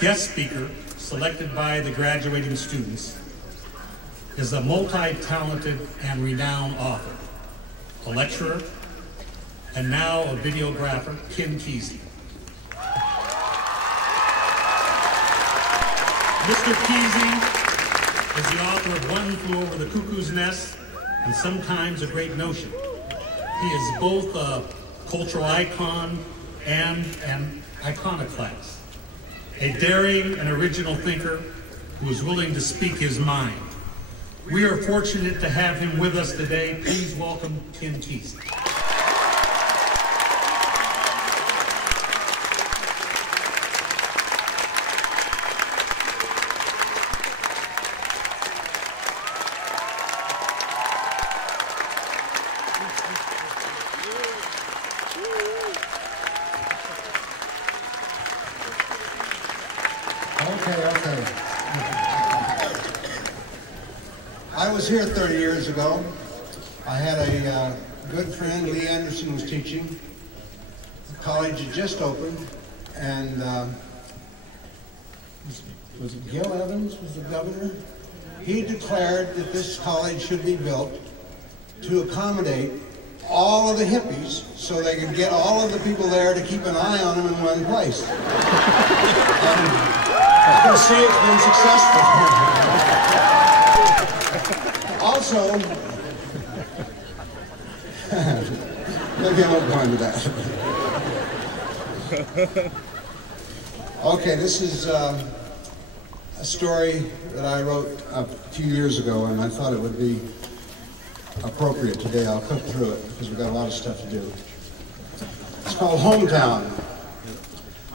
guest speaker selected by the graduating students is a multi-talented and renowned author, a lecturer, and now a videographer, Kesey. Mr. Kesey is the author of One Flew Over the Cuckoo's Nest and Sometimes a Great Notion. He is both a cultural icon and an iconoclast, a daring and original thinker who is willing to speak his mind. We are fortunate to have him with us today. Please welcome Kesey. Okay. I was here 30 years ago. I had a good friend, Lee Anderson, was teaching. The college had just opened, and was it Gil Evans was the governor? He declared that this college should be built to accommodate all of the hippies so they could get all of the people there to keep an eye on them in one place. I can see it's been successful. Also, maybe I won't go into that. Okay, this is a story that I wrote a few years ago, and I thought it would be appropriate today. I'll cut through it because we've got a lot of stuff to do. It's called Hometown.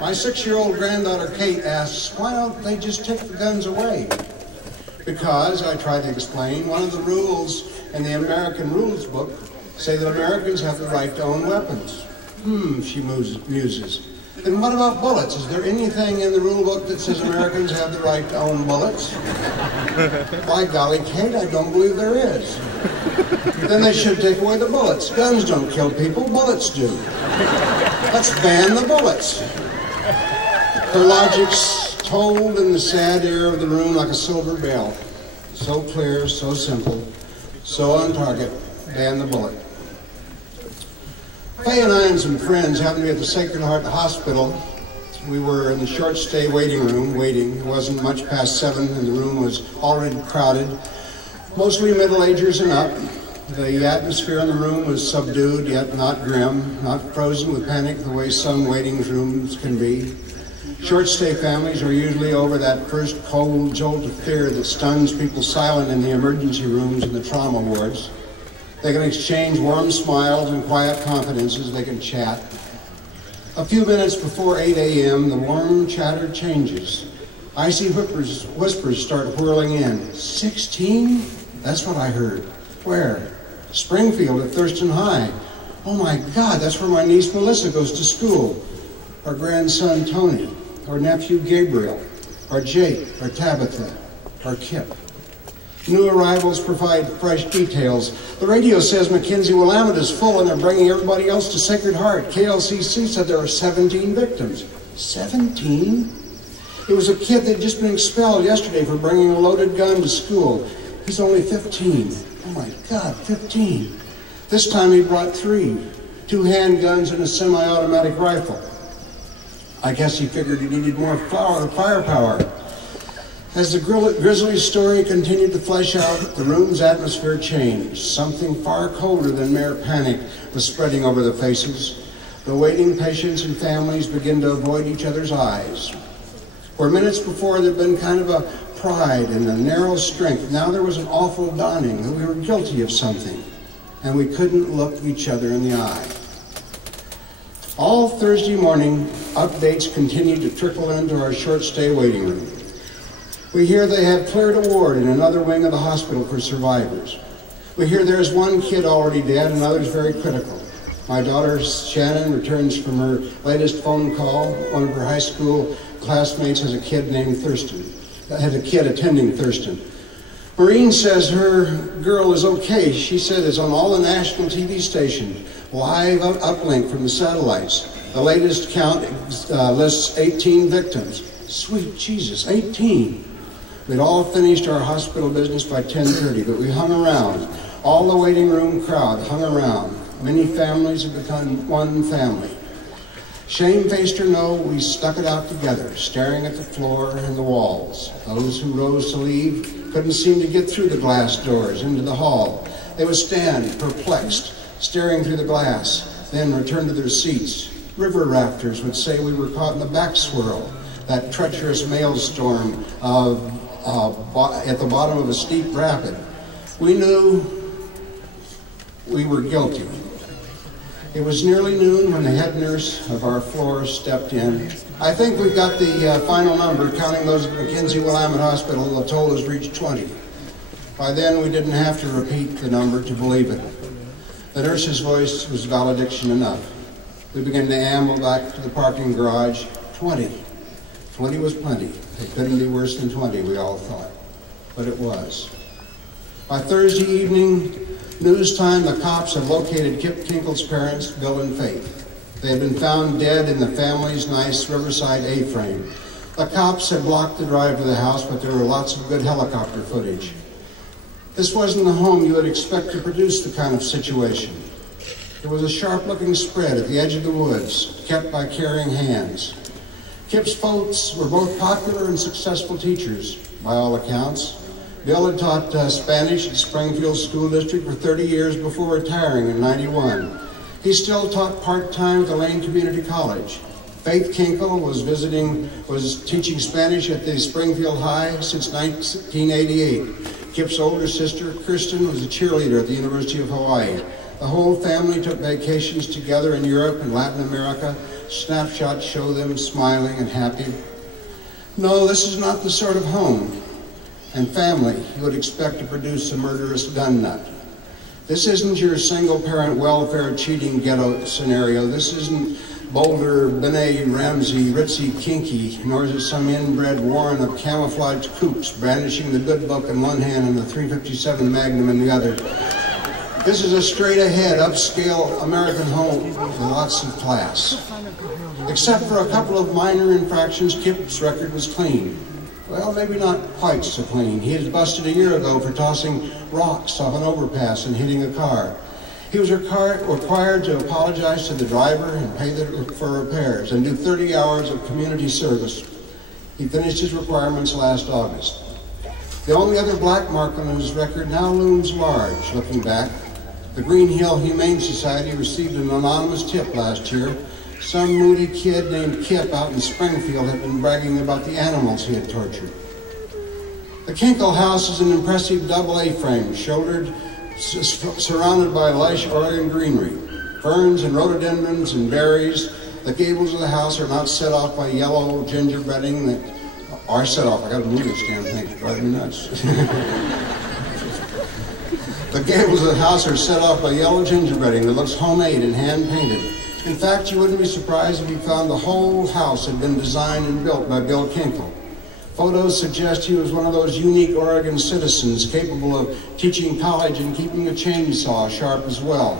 My 6-year-old granddaughter Kate asks, why don't they just take the guns away? Because, I try to explain, one of the rules in the American Rules book say that Americans have the right to own weapons. She muses. Then what about bullets? Is there anything in the rule book that says Americans have the right to own bullets? By golly, Kate, I don't believe there is. Then they should take away the bullets. Guns don't kill people, bullets do. Let's ban the bullets. Her logic's told in the sad air of the room like a silver bell. So clear, so simple, so on target. Ban the bullet. Faye and I and some friends happened to be at the Sacred Heart Hospital. We were in the short stay waiting room, waiting. It wasn't much past 7 and the room was already crowded. Mostly middle-agers and up. The atmosphere in the room was subdued, yet not grim, not frozen with panic the way some waiting rooms can be. Short-stay families are usually over that first cold jolt of fear that stuns people silent in the emergency rooms and the trauma wards. They can exchange warm smiles and quiet confidences. They can chat. A few minutes before 8 a.m., the warm chatter changes. Icy whispers start whirling in. 16? That's what I heard. Where? Springfield at Thurston High. Oh my God, that's where my niece Melissa goes to school. Our grandson Tony. Our nephew Gabriel. Our Jake. Our Tabitha. Our Kip. New arrivals provide fresh details. The radio says Mackenzie Willamette is full and they're bringing everybody else to Sacred Heart. KLCC said there are 17 victims. 17? It was a kid that had just been expelled yesterday for bringing a loaded gun to school. He's only 15. Oh my God, 15. This time he brought 3. 2 handguns and a semi-automatic rifle. I guess he figured he needed more firepower. As the grisly story continued to flesh out, the room's atmosphere changed. Something far colder than mere panic was spreading over the faces. The waiting patients and families began to avoid each other's eyes. Where minutes before there'd been kind of a pride and a narrow strength, now there was an awful dawning that we were guilty of something, and we couldn't look each other in the eye. All Thursday morning, updates continued to trickle into our short-stay waiting room. We hear they have cleared a ward in another wing of the hospital for survivors. We hear there's one kid already dead and others very critical. My daughter Shannon returns from her latest phone call. One of her high school classmates has a kid named Thurston. Had a kid attending Thurston. Maureen says her girl is okay. She said it's on all the national TV stations. Live uplink from the satellites. The latest count lists 18 victims. Sweet Jesus, 18. We'd all finished our hospital business by 10:30, but we hung around. All the waiting room crowd hung around. Many families have become one family. Shamefaced or no, we stuck it out together, staring at the floor and the walls. Those who rose to leave couldn't seem to get through the glass doors into the hall. They would stand, perplexed, staring through the glass, then return to their seats. River rafters would say we were caught in the back swirl, that treacherous maelstrom at the bottom of a steep rapid. We knew we were guilty. It was nearly noon when the head nurse of our floor stepped in. I think we've got the final number, counting those at Willamette Hospital. The toll has reached 20. By then, we didn't have to repeat the number to believe it. The nurse's voice was valediction enough. We began to amble back to the parking garage. 20. 20 was plenty. It couldn't be worse than 20, we all thought. But it was. By Thursday evening, news time, the cops had located Kip Kinkle's parents, Bill and Faith. They had been found dead in the family's nice Riverside A-frame. The cops had blocked the drive to the house, but there were lots of good helicopter footage. This wasn't the home you would expect to produce the kind of situation. There was a sharp-looking spread at the edge of the woods, kept by caring hands. Kip's folks were both popular and successful teachers, by all accounts. Bill had taught Spanish at Springfield School District for 30 years before retiring in '91. He still taught part-time at the Lane Community College. Faith Kinkle was teaching Spanish at the Springfield High since 1988. Kip's older sister, Kristen, was a cheerleader at the University of Hawaii. The whole family took vacations together in Europe and Latin America. Snapshots show them smiling and happy. No, this is not the sort of home and family you would expect to produce a murderous gun nut. This isn't your single-parent welfare cheating ghetto scenario. This isn't Boulder, Benet, Ramsey, Ritzy, Kinky, nor is it some inbred warren of camouflaged kooks brandishing the good book in one hand and the .357 Magnum in the other. This is a straight-ahead, upscale American home with lots of class. Except for a couple of minor infractions, Kip's record was clean. Well, maybe not quite so clean. He was busted a year ago for tossing rocks off an overpass and hitting a car. He was required to apologize to the driver and pay for repairs and do 30 hours of community service. He finished his requirements last August. The only other black mark on his record now looms large, looking back. The Green Hill Humane Society received an anonymous tip last year. Some moody kid named Kip out in Springfield had been bragging about the animals he had tortured. The Kinkle house is an impressive double A-frame, shouldered, surrounded by lush Oregon greenery, ferns and rhododendrons and berries. The gables of the house are not set off by yellow gingerbreading that are set off. I got to move this damn thing, it's driving me nuts. The gables of the house are set off by yellow gingerbreading that looks homemade and hand-painted. In fact, you wouldn't be surprised if you found the whole house had been designed and built by Bill Kinkle. Photos suggest he was one of those unique Oregon citizens capable of teaching college and keeping a chainsaw sharp as well.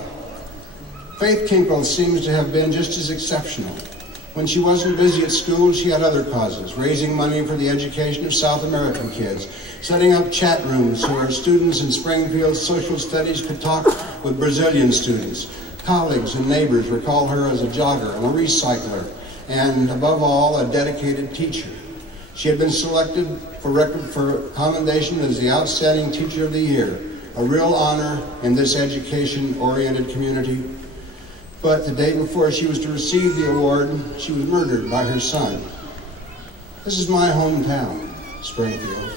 Faith Kinkle seems to have been just as exceptional. When she wasn't busy at school, she had other causes, raising money for the education of South American kids, setting up chat rooms so our students in Springfield social studies could talk with Brazilian students. Colleagues and neighbors recall her as a jogger and a recycler, and above all, a dedicated teacher. She had been selected for commendation as the Outstanding Teacher of the Year, a real honor in this education-oriented community. But the day before she was to receive the award, she was murdered by her son. This is my hometown, Springfield.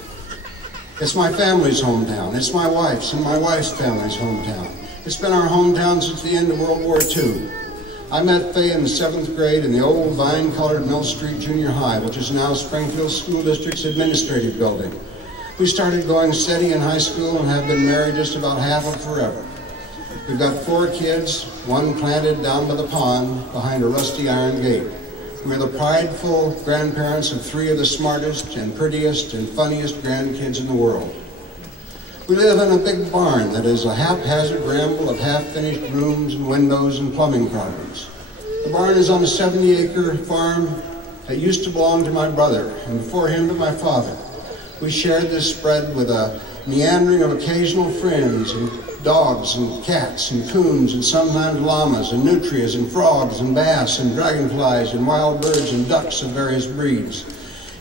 It's my family's hometown. It's my wife's and my wife's family's hometown. It's been our hometown since the end of World War II. I met Faye in the 7th grade in the old vine-colored Mill Street Junior High, which is now Springfield School District's administrative building. We started going steady in high school and have been married just about half of forever. We've got 4 kids, one planted down by the pond behind a rusty iron gate. We're the prideful grandparents of 3 of the smartest and prettiest and funniest grandkids in the world. We live in a big barn that is a haphazard ramble of half-finished rooms and windows and plumbing problems. The barn is on a 70-acre farm It used to belong to my brother, and before him to my father. We shared this spread with a meandering of occasional friends, and dogs and cats and coons and sometimes llamas and nutrias and frogs and bass and dragonflies and wild birds and ducks of various breeds.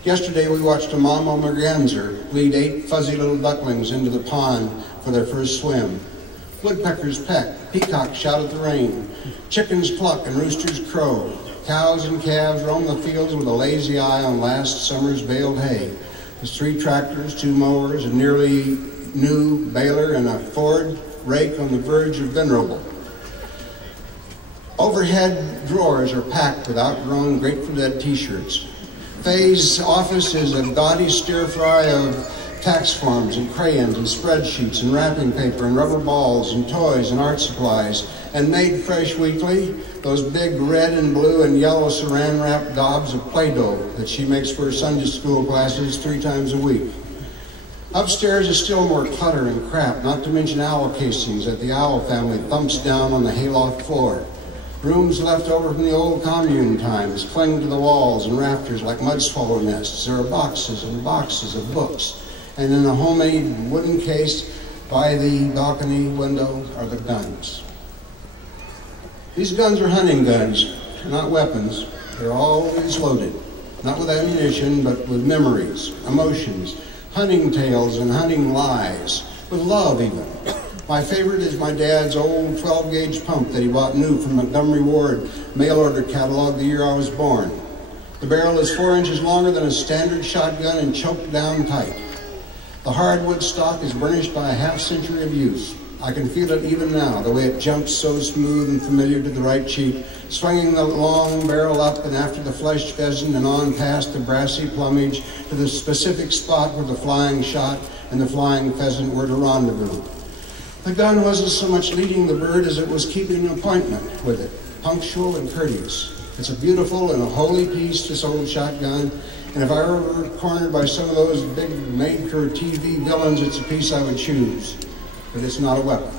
Yesterday we watched a mama merganser lead 8 fuzzy little ducklings into the pond for their first swim. Woodpeckers peck, peacocks shout at the rain, chickens cluck and roosters crow. Cows and calves roam the fields with a lazy eye on last summer's baled hay. There's 3 tractors, 2 mowers, a nearly new baler, and a Ford rake on the verge of venerable. Overhead drawers are packed with outgrown Grateful Dead t-shirts. Faye's office is a gaudy stir-fry of tax forms and crayons and spreadsheets and wrapping paper and rubber balls and toys and art supplies. And Made Fresh Weekly, those big red and blue and yellow saran-wrapped gobs of Play-Doh that she makes for her Sunday school classes 3 times a week. Upstairs is still more clutter and crap, not to mention owl casings that the owl family thumps down on the hayloft floor. Rooms left over from the old commune times cling to the walls and rafters like mud swallow nests. There are boxes and boxes of books. And in a homemade wooden case by the balcony window are the guns. These guns are hunting guns, not weapons. They're always loaded, not with ammunition, but with memories, emotions, hunting tales and hunting lies, with love even. My favorite is my dad's old 12-gauge pump that he bought new from Montgomery Ward mail order catalog the year I was born. The barrel is 4 inches longer than a standard shotgun and choked down tight. The hardwood stock is burnished by a half-century of use. I can feel it even now, the way it jumps so smooth and familiar to the right cheek, swinging the long barrel up and after the fleshed pheasant and on past the brassy plumage to the specific spot where the flying shot and the flying pheasant were to rendezvous. The gun wasn't so much leading the bird as it was keeping an appointment with it, punctual and courteous. It's a beautiful and a holy piece, this old shotgun, and if I were cornered by some of those big made-for-TV villains, it's a piece I would choose. But it's not a weapon.